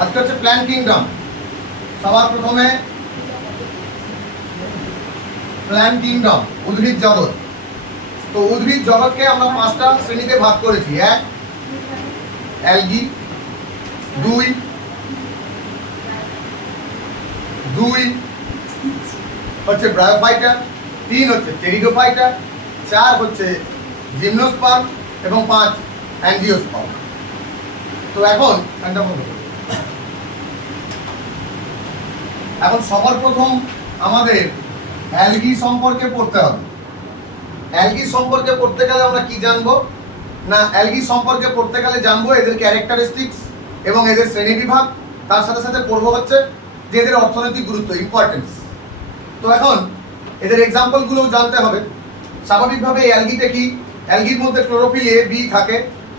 আজকে হচ্ছে plant kingdom. সবার প্রথমে প্ল্যান্ট কিংডম, উদ্ভিদ জগৎ। তো উদ্ভিদ জগৎকে আমরা 5টা শ্রেণীতে ভাগ করেছি। 1 অ্যালগি, 2 হচ্ছে ব্রায়োফাইটা, 3 হচ্ছে টেরিডোফাইটা, 4 হচ্ছে জিমনোস্পার্ম এবং 5 অ্যাঞ্জিওস্পার্ম। তো এখন সবার প্রথম আমাদের অ্যালগি সম্পর্কে পড়তে হবে। অ্যালগি সম্পর্কে পড়তে গেলে আমরা কি জানবো না, অ্যালগি সম্পর্কে পড়তে গেলে জানবো এদের ক্যারেক্টারিস্টিক্স এবং এদের শ্রেণীবিভাগ। তার সাথে সাথে পড়বো হচ্ছে যে এদের অর্থনৈতিক গুরুত্ব, ইম্পর্টেন্স। তো এখন এদের এক্সাম্পলগুলো জানতে হবে। স্বাভাবিকভাবে অ্যালগিতে কি, অ্যালগির মধ্যে ক্লোরোফিল এ বি থাকে।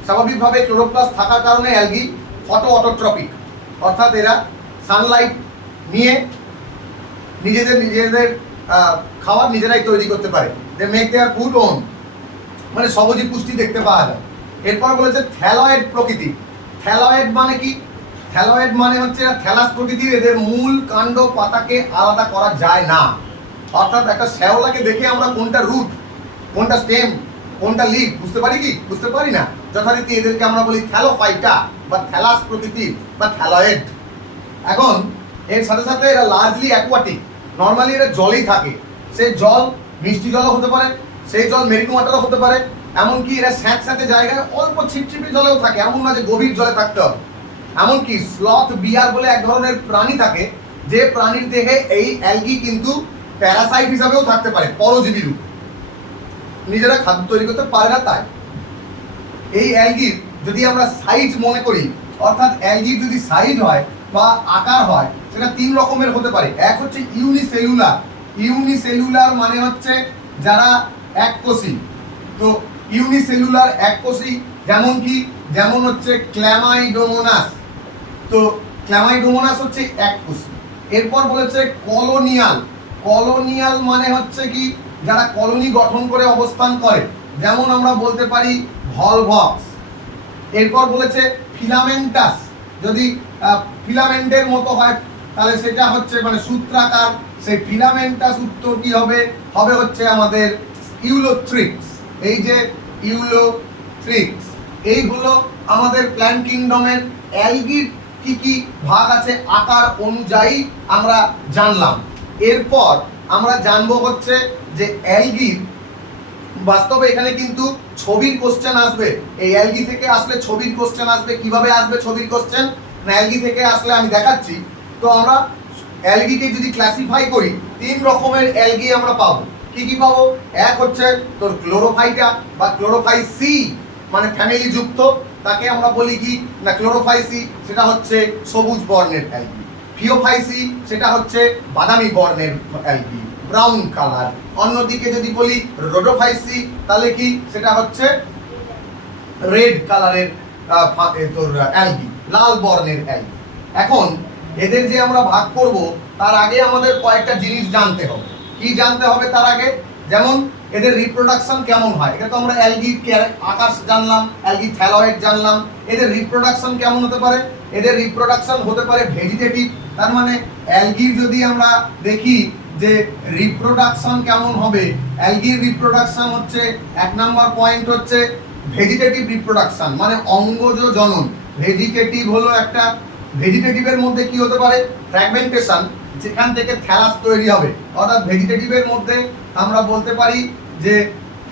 স্বাভাবিকভাবে ক্লোরোপ্লাস্ট থাকার কারণে অ্যালগি ফটো অটোট্রপিক, অর্থাৎ এরা সানলাইট নিয়ে নিজেদের খাবার নিজেরাই তৈরি করতে পারে। They make their food own, মানে সবুজ পুষ্টি দেখতে পাওয়া যায়। এরপর বলেছে থ্যালয়েড প্রকৃতি। থ্যালয়েড মানে কি? থ্যালয়েড মানে হচ্ছে থ্যালাস প্রকৃতির। এদের মূল কাণ্ড পাতাকে আলাদা করা যায় না। অর্থাৎ একটা শ্যাওলাকে দেখে আমরা কোনটা রুট, কোনটা স্টেম, কোনটা লিফ বুঝতে পারি কি? বুঝতে পারি না। যথারীতি এদেরকে আমরা বলি থ্যালোফাইটা বা থ্যালাস প্রকৃতির বা থ্যালয়েড। এখন এর সাথে সাথে এরা লার্জলি অ্যাকোয়াটিক। নর্মালি এরা জলেই থাকে। সেই জল মিষ্টি জলও হতে পারে, সেই জল মেরিন ওয়াটারও হতে পারে। এমনকি এরা স্যাঁতস্যাঁতে জায়গায় অল্প ছিপছিপি জলেও থাকে, এমন না যে গভীর জলে থাকতে হবে। এমনকি স্লথ বিয়ার বলে এক ধরনের প্রাণী থাকে, যে প্রাণীর দেহে এই অ্যালগি কিন্তু প্যারাসাইট হিসাবেও থাকতে পারে, পরজীবী রূপ। নিজেরা খাদ্য তৈরি করতে পারে না তাই। এই অ্যালগির যদি আমরা সাইজ মনে করি, অর্থাৎ অ্যালগির যদি সাইজ হয় বা আকার হয়, সেটা 3 রকমের হতে পারে। এক হচ্ছে ইউনিসেলুলার। ইউনিসেলুলার মানে হচ্ছে যারা এককোষী। তো ইউনিসেলুলার এককোষী যেমন হচ্ছে ক্ল্যামাইডোমোনাস। তো ক্ল্যামাইডোমোনাস হচ্ছে এককোষী। এরপর বলেছে কলোনিয়াল। কলোনিয়াল মানে হচ্ছে কি, যারা কলোনি গঠন করে অবস্থান করে, যেমন আমরা বলতে পারি ভলভক্স। এরপর বলেছে ফিলামেন্টাস। যদি ফিলামেন্টের মতো হয় তাহলে সেটা হচ্ছে মানে সূত্রাকার। সেই ফিলামেন্টাস উত্তর কি হবে? হবে হচ্ছে আমাদের ইউলোথ্রিক্স। এই যে ইউলোথ্রিক্স, এইগুলো আমাদের প্ল্যান্ট কিংডমের অ্যালগির কি কি ভাগ আছে আকার অনুযায়ী আমরা জানলাম। এরপর আমরা জানবো হচ্ছে যে অ্যালগির বাস্তবে এখানে কিন্তু ছবির কোশ্চেন আসবে। এই অ্যালগি থেকে আসলে ছবির কোশ্চেন আসবে। কিভাবে আসবে ছবির কোশ্চেন? না, অ্যালগি থেকে আসলে আমি দেখাচ্ছি। তো আমরা অ্যালগিকে যদি ক্লাসিফাই করি, 3 রকমের অ্যালগি আমরা পাবো। কি কি পাবো? এক হচ্ছে তোর ক্লোরোফাইটা বা ক্লোরোফাইসি, মানে ফ্যামিলি যুক্ত। তাকে আমরা বলি কি না, ক্লোরোফাইসি সেটা হচ্ছে সবুজ বর্ণের অ্যালগি। ফিওফাইসি সেটা হচ্ছে বাদামি বর্ণের অ্যালগি, ব্রাউন কালার। অন্যদিকে যদি বলি রোডোফাইসি, তাহলে কি সেটা হচ্ছে রেড কালারের তোর অ্যালগি, লাল বর্ণের অ্যালগি। এখন এদের যে আমরা ভাগ করব, তার আগে আমাদের কয়েকটা জিনিস জানতে হবে। কি জানতে হবে তার আগে? যেমন এদের রিপ্রোডাকশন কেমন হয়। এটা তো আমরা অ্যালগি আকার জানলাম, অ্যালগি থ্যালয়েড জানলাম। এদের রিপ্রোডাকশন কেমন হতে পারে? এদের রিপ্রোডাকশন হতে পারে ভেজিটেটিভ। তার মানে অ্যালগির যদি আমরা দেখি যে রিপ্রোডাকশন কেমন হবে, অ্যালগির রিপ্রোডাকশন হচ্ছে 1 নাম্বার পয়েন্ট হচ্ছে ভেজিটেটিভ রিপ্রোডাকশন, মানে অঙ্গজ জনন। ভেজিটেটিভ হলো একটা, ভেজিটেটিভের মধ্যে কি হতে পারে? ফ্র্যাগমেন্টেশন, যেখান থেকে থ্যালাস তৈরি হবে। অর্থাৎ ভেজিটেটিভের মধ্যে আমরা বলতে পারি যে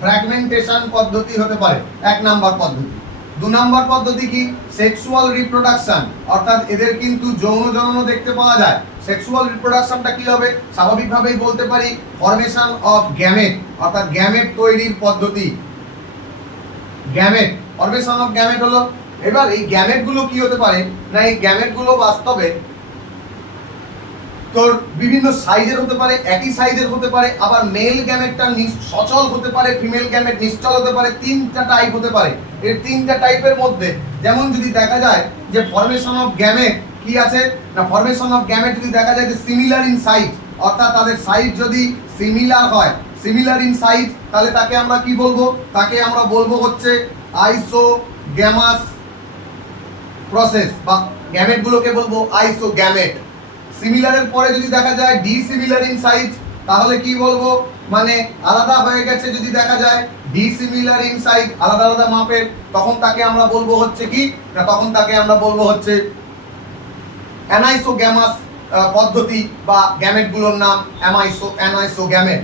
ফ্র্যাগমেন্টেশন পদ্ধতি হতে পারে 1 নাম্বার পদ্ধতি। 2 নাম্বার পদ্ধতি কি? সেক্সুয়াল রিপ্রোডাকশন, অর্থাৎ এদের কিন্তু যৌন জননও দেখতে পাওয়া যায়। সেক্সুয়াল রিপ্রোডাকশনটা কি হবে? স্বাভাবিকভাবেই বলতে পারি ফরমেশন অফ গ্যামেট, অর্থাৎ গ্যামেট তৈরির পদ্ধতি। গ্যামেট, ফরমেশন অফ গ্যামেট হলো। এবার এই গ্যামেটগুলো কি হতে পারে না, এই গ্যামেটগুলো বাস্তবে তোর বিভিন্ন সাইজের হতে পারে, একই সাইজের হতে পারে। আবার মেল গ্যামেটটা সচল হতে পারে, ফিমেল গ্যামেট নিশ্চল হতে পারে। 3টা টাইপ হতে পারে। এর 3টা টাইপের মধ্যে যেমন যদি দেখা যায় যে ফরমেশন অফ গ্যামেট কি আছে না, ফরমেশন অফ গ্যামেট যদি দেখা যায় যে সিমিলার ইন সাইজ, অর্থাৎ তাদের সাইজ যদি সিমিলার হয়, সিমিলার ইন সাইজ, তাহলে তাকে আমরা কি বলবো? তাকে আমরা বলবো হচ্ছে আইসোগ্যামাস প্রসেস বা গ্যামেটগুলোকে বলবো আইসোগ্যামেট। সিমিলারের পরে যদি দেখা যায় ডিসিমিলার ইন সাইজ, তাহলে কি বলবো, মানে আলাদা হয়ে গেছে যদি দেখা যায় ডিসিমিলার ইন সাইজ, আলাদা আলাদা মাপের, তখন তাকে আমরা বলবো হচ্ছে কি না, তখন তাকে আমরা বলবো হচ্ছে অ্যানাইসোগ্যামাস পদ্ধতি বা গ্যামেটগুলোর নাম অ্যানাইসোগ্যামেট।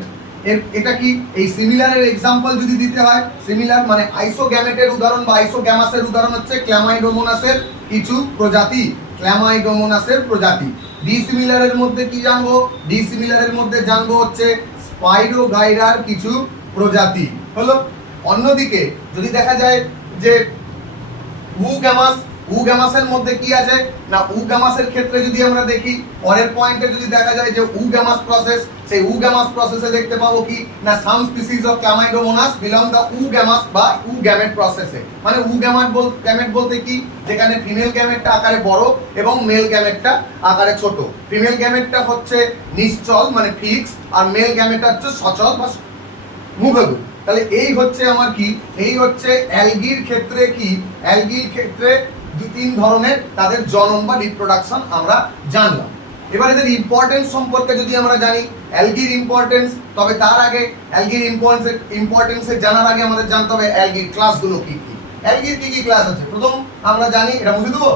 এটা কি এই সিমিলারের এক্সাম্পল যদি দিতে হয়, সিমিলার মানে আইসোগ্যামেটের উদাহরণ বা আইসোগ্যামাসের উদাহরণ হচ্ছে ক্ল্যামাইডোমোনাসের কিছু প্রজাতি, ক্ল্যামাইডোমোনাসের প্রজাতি। ডিসিমিলারের মধ্যে কি জানবো, ডিসিমিলারের মধ্যে জানবো হচ্ছে স্পাইরোগাইরার কিছু প্রজাতি হলো। অন্যদিকে যদি দেখা যায় যে উগ্যামাসের মধ্যে কি আছে না, উগ্যামাসের ক্ষেত্রে যদি আমরা দেখি পরের পয়েন্টে যদি দেখা যায় যে উগ্যামাস প্রসেস, সেই উগ্যামাস প্রসেসে দেখতে পাবো কি না some species of Chlamydomonas belong the oogamous বা উগ্যামেট প্রসেসে। মানে গ্যামেট বলতে কি, যেখানে ফিমেল গ্যামেটটা আকারে বড় এবং মেল গ্যামেটটা আকারে ছোট। ফিমেল গ্যামেটটা হচ্ছে নিশ্চল মানে ফিক্স, আর মেল গ্যামেটটা হচ্ছে সচল বা মুভেবল। তাহলে এই হচ্ছে আমার কি, এই হচ্ছে অ্যালগির ক্ষেত্রে কি, অ্যালগির ক্ষেত্রে 2-3 ধরনের তাদের জনন বা রিপ্রোডাকশন আমরা জানলাম। এবার এদের ইম্পর্টেন্স সম্পর্কে যদি আমরা জানি, অ্যালগির ইম্পর্টেন্স, তবে তার আগে অ্যালগির ইম্পর্টেন্সের জানার আগে আমাদের জানতে হবে অ্যালগির ক্লাসগুলো কি কি। অ্যালগির কি কি ক্লাস আছে প্রথম আমরা জানি, এটা বুঝে দেবো।